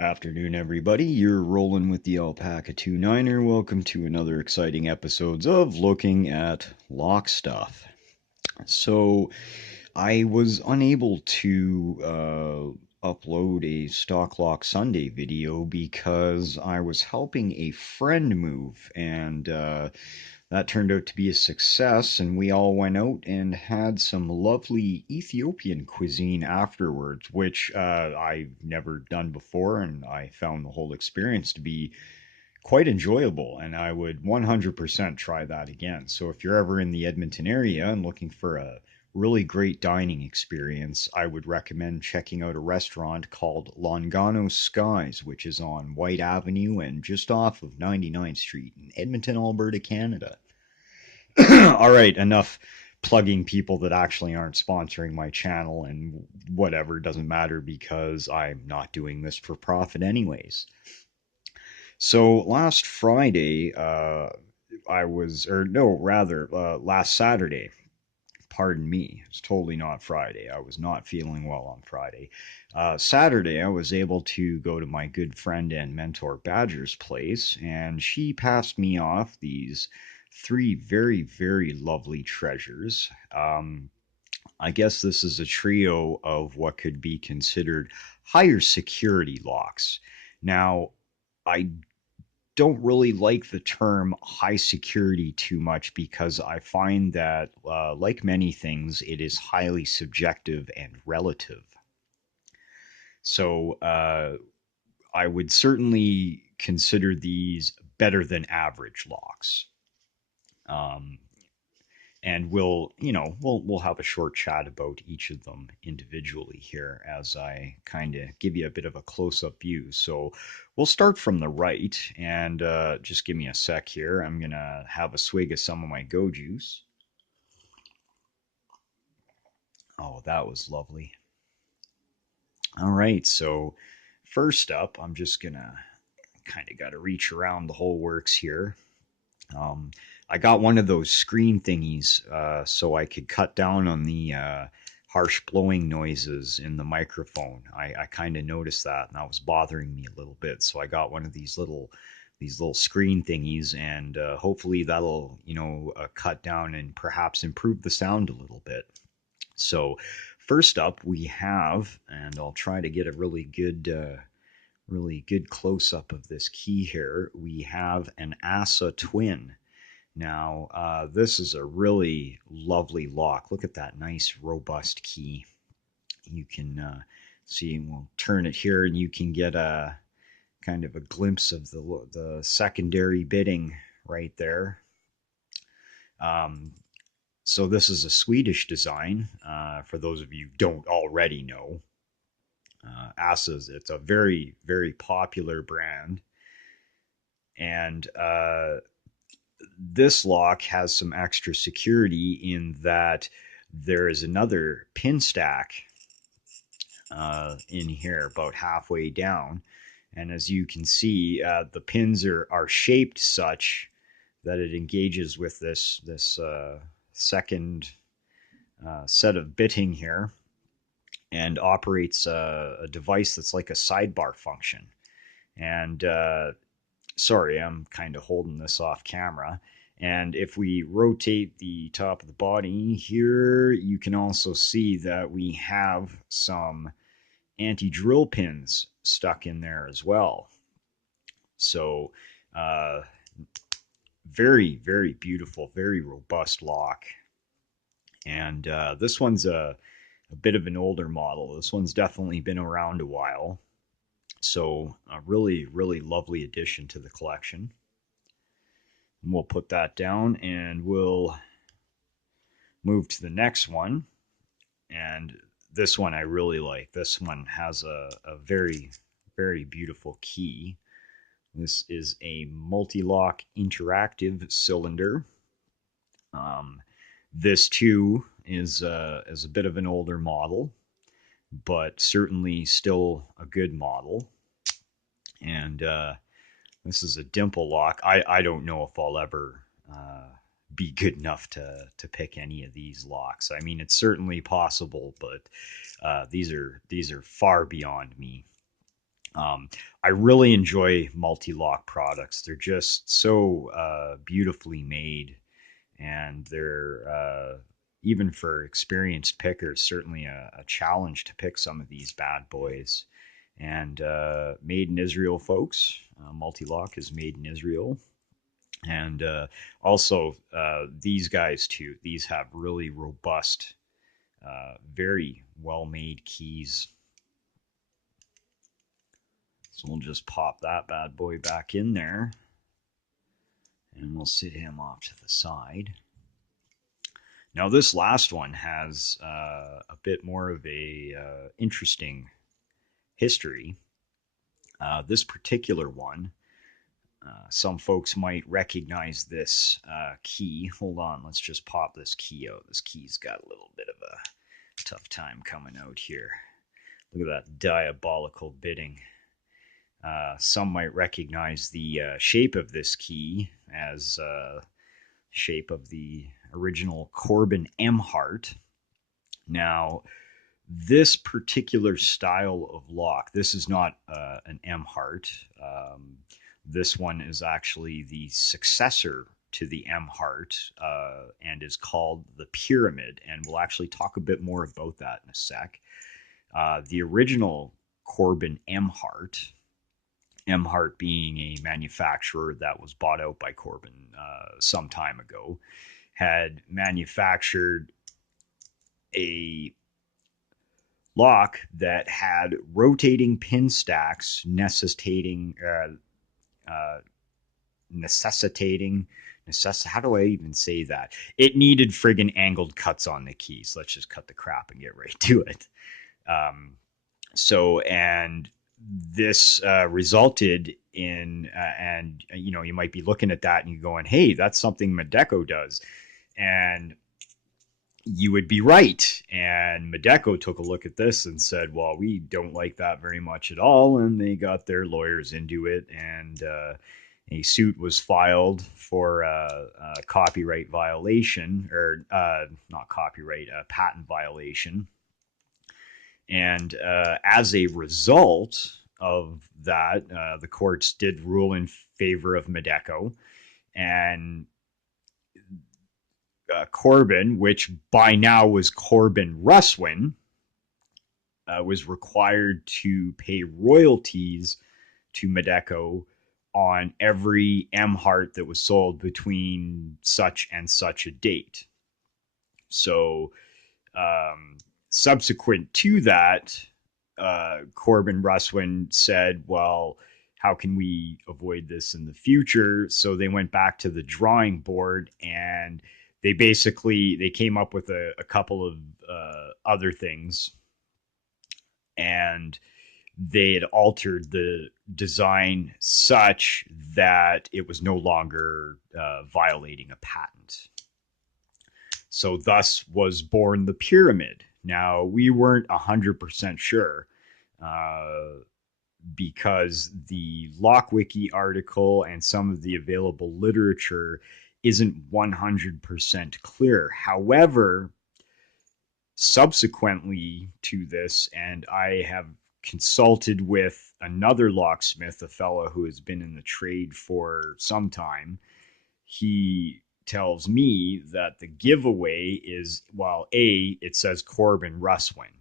Afternoon, everybody. You're rolling with the Alpaca 29er. Welcome to another exciting episodes of Looking at Lock Stuff. So, I was unable to upload a Stock Lock Sunday video because I was helping a friend move, and that turned out to be a success, and we all went out and had some lovely Ethiopian cuisine afterwards, which I've never done before, and I found the whole experience to be quite enjoyable, and I would 100% try that again. So if you're ever in the Edmonton area and looking for a really great dining experience, I would recommend checking out a restaurant called Longano Skies, which is on White Avenue and just off of 99th Street in Edmonton, Alberta, Canada. All right, enough plugging people that actually aren't sponsoring my channel, and whatever, doesn't matter because I'm not doing this for profit anyways. So last Friday, I was, or no, rather, last Saturday, pardon me, it's totally not Friday. I was not feeling well on Friday. Saturday, I was able to go to my good friend and mentor Badger's place, and she passed me off these three very, very lovely treasures. I guess this is a trio of what could be considered higher security locks. Now, I don't really like the term high security too much because I find that, like many things, it is highly subjective and relative. So I would certainly consider these better than average locks. Um, and we'll have a short chat about each of them individually here as I kind of give you a bit of a close-up view. So we'll start from the right, and just give me a sec here. I'm gonna have a swig of some of my go juice. Oh, that was lovely. All right, so first up, I'm just gonna kind of got to reach around the whole works here. Um, I got one of those screen thingies so I could cut down on the harsh blowing noises in the microphone. I kind of noticed that, and that was bothering me a little bit. So I got one of these little screen thingies, and hopefully that'll cut down and perhaps improve the sound a little bit. So first up we have, and I'll try to get a really good close up of this key here. We have an ASSA twin. Now, this is a really lovely lock. Look at that nice, robust key. You can see, we'll turn it here, and you can get a kind of a glimpse of the secondary bitting right there. Um, so this is a Swedish design. For those of you who don't already know, ASSA's, it's a very, very popular brand. And this lock has some extra security in that there is another pin stack in here about halfway down. And as you can see, the pins are shaped such that it engages with this second set of bitting here and operates a device that's like a sidebar function. And sorry, I'm kind of holding this off camera. And if we rotate the top of the body here, you can also see that we have some anti-drill pins stuck in there as well. So uh, very, very beautiful, very robust lock. And this one's a bit of an older model. This one's definitely been around a while. So a really, really lovely addition to the collection. And we'll put that down, and we'll move to the next one. And this one I really like. This one has a very, very beautiful key. This is a MulTLock interactive cylinder. This too is a bit of an older model, but certainly still a good model. And this is a dimple lock. I don't know if I'll ever be good enough to pick any of these locks. I mean, it's certainly possible, but these are far beyond me. Um, I really enjoy MulTLock products. They're just so beautifully made, and they're even for experienced pickers certainly a challenge to pick some of these bad boys. And made in Israel, folks. MulTLock is made in Israel, and also these guys too. These have really robust, very well made keys. So we'll just pop that bad boy back in there, and we'll sit him off to the side. Now this last one has a bit more of a interesting history. This particular one, some folks might recognize this key. Hold on, let's just pop this key out. This key's got a little bit of a tough time coming out here. Look at that diabolical bitting. Some might recognize the shape of this key as shape of the original Corbin M heart. Now, this particular style of lock, this is not an M heart. This one is actually the successor to the M heart and is called the pyramid. And we'll actually talk a bit more about that in a sec. The original Corbin M heart, being a manufacturer that was bought out by Corbin some time ago, had manufactured a lock that had rotating pin stacks how do I even say that? It needed friggin' angled cuts on the keys. Let's just cut the crap and get right to it. And this resulted in, and you might be looking at that and you're going, hey, that's something Medeco does. And you would be right. And Medeco took a look at this and said, well, we don't like that very much at all. And they got their lawyers into it. And a suit was filed for a copyright violation, or not copyright, a patent violation. And as a result of that, the courts did rule in favor of Medeco. And Corbin, which by now was Corbin Russwin, was required to pay royalties to Medeco on every M heart that was sold between such and such a date. So, subsequent to that, Corbin Russwin said, well, how can we avoid this in the future? So they went back to the drawing board, and they came up with a couple of other things, and they had altered the design such that it was no longer violating a patent. So thus was born the pyramid. Now, we weren't 100% sure because the LockWiki article and some of the available literature isn't 100% clear. However, subsequently to this, and I have consulted with another locksmith, a fellow who has been in the trade for some time, he tells me that the giveaway is, well, it says Corbin Russwin.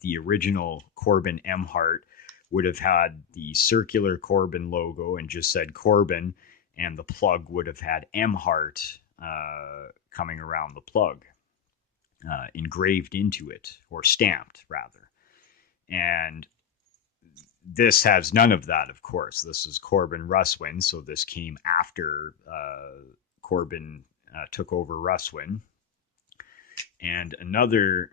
The original Corbin M heart would have had the circular Corbin logo and just said Corbin, and the plug would have had M heart coming around the plug, engraved into it, or stamped rather. And this has none of that, of course. This is Corbin Russwin, so this came after Corbin took over Russwin. And another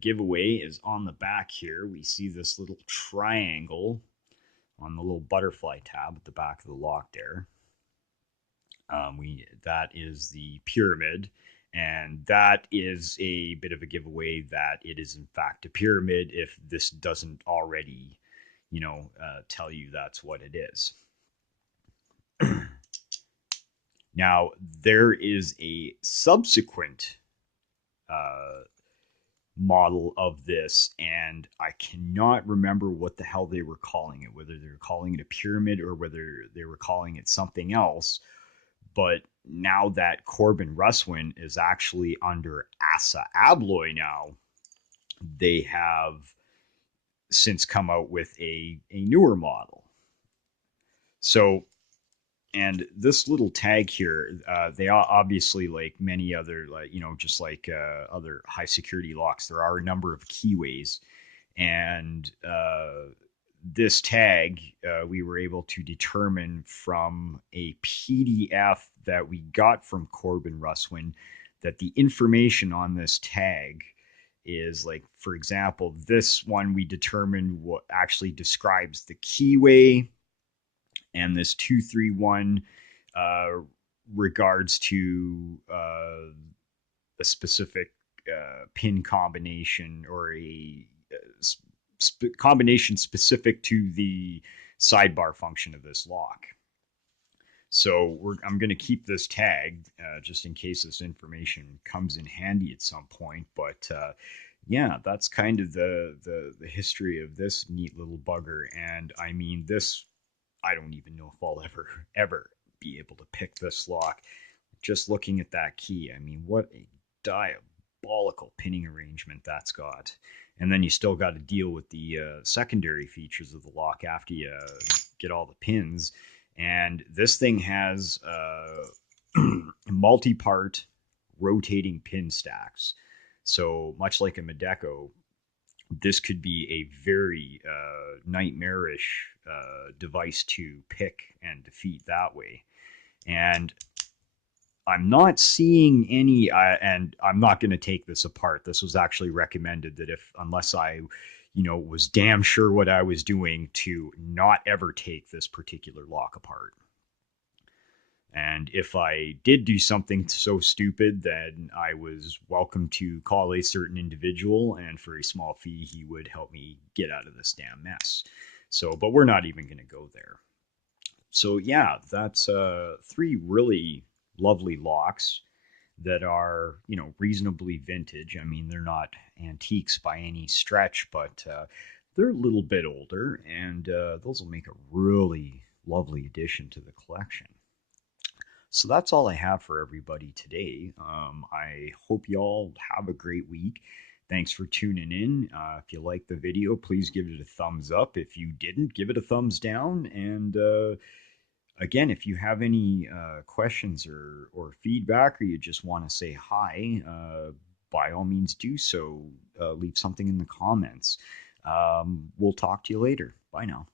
giveaway is on the back here. We see this little triangle on the little butterfly tab at the back of the lock there. That is the pyramid, and that is a bit of a giveaway that it is in fact a pyramid, if this doesn't already tell you that's what it is. Now, there is a subsequent uh, model of this, and I cannot remember what the hell they were calling it, whether they were calling it a pyramid or whether they were calling it something else. But now that Corbin Russwin is actually under ASSA Abloy now, they have since come out with a newer model. So, and this little tag here, they are obviously, like many other, like, just like other high security locks, there are a number of keyways. And this tag, we were able to determine from a PDF that we got from Corbin Russwin that the information on this tag is, like, for example, this one we determined what actually describes the keyway, and this 231 uh, regards to a specific pin combination, or a combination specific to the sidebar function of this lock. So I'm going to keep this tagged just in case this information comes in handy at some point. But yeah, that's kind of the history of this neat little bugger. And I mean, this, I don't even know if I'll ever be able to pick this lock. Just looking at that key, I mean, what a diabolical pinning arrangement that's got. And then you still got to deal with the secondary features of the lock after you get all the pins. And this thing has multi-part rotating pin stacks. So much like a Medeco, this could be a very nightmarish device to pick and defeat that way. And I'm not seeing any, and I'm not going to take this apart. This was actually recommended that if, unless I, was damn sure what I was doing, to not ever take this particular lock apart. And if I did do something so stupid, then I was welcome to call a certain individual, and for a small fee, he would help me get out of this damn mess. So, but we're not even going to go there. So, yeah, that's three really lovely locks that are, reasonably vintage. I mean, they're not antiques by any stretch, but they're a little bit older, and those will make a really lovely addition to the collection. So that's all I have for everybody today. I hope you all have a great week. Thanks for tuning in. If you liked the video, please give it a thumbs up. If you didn't, give it a thumbs down. And again, if you have any questions or feedback, or you just want to say hi, by all means do so. Leave something in the comments. We'll talk to you later. Bye now.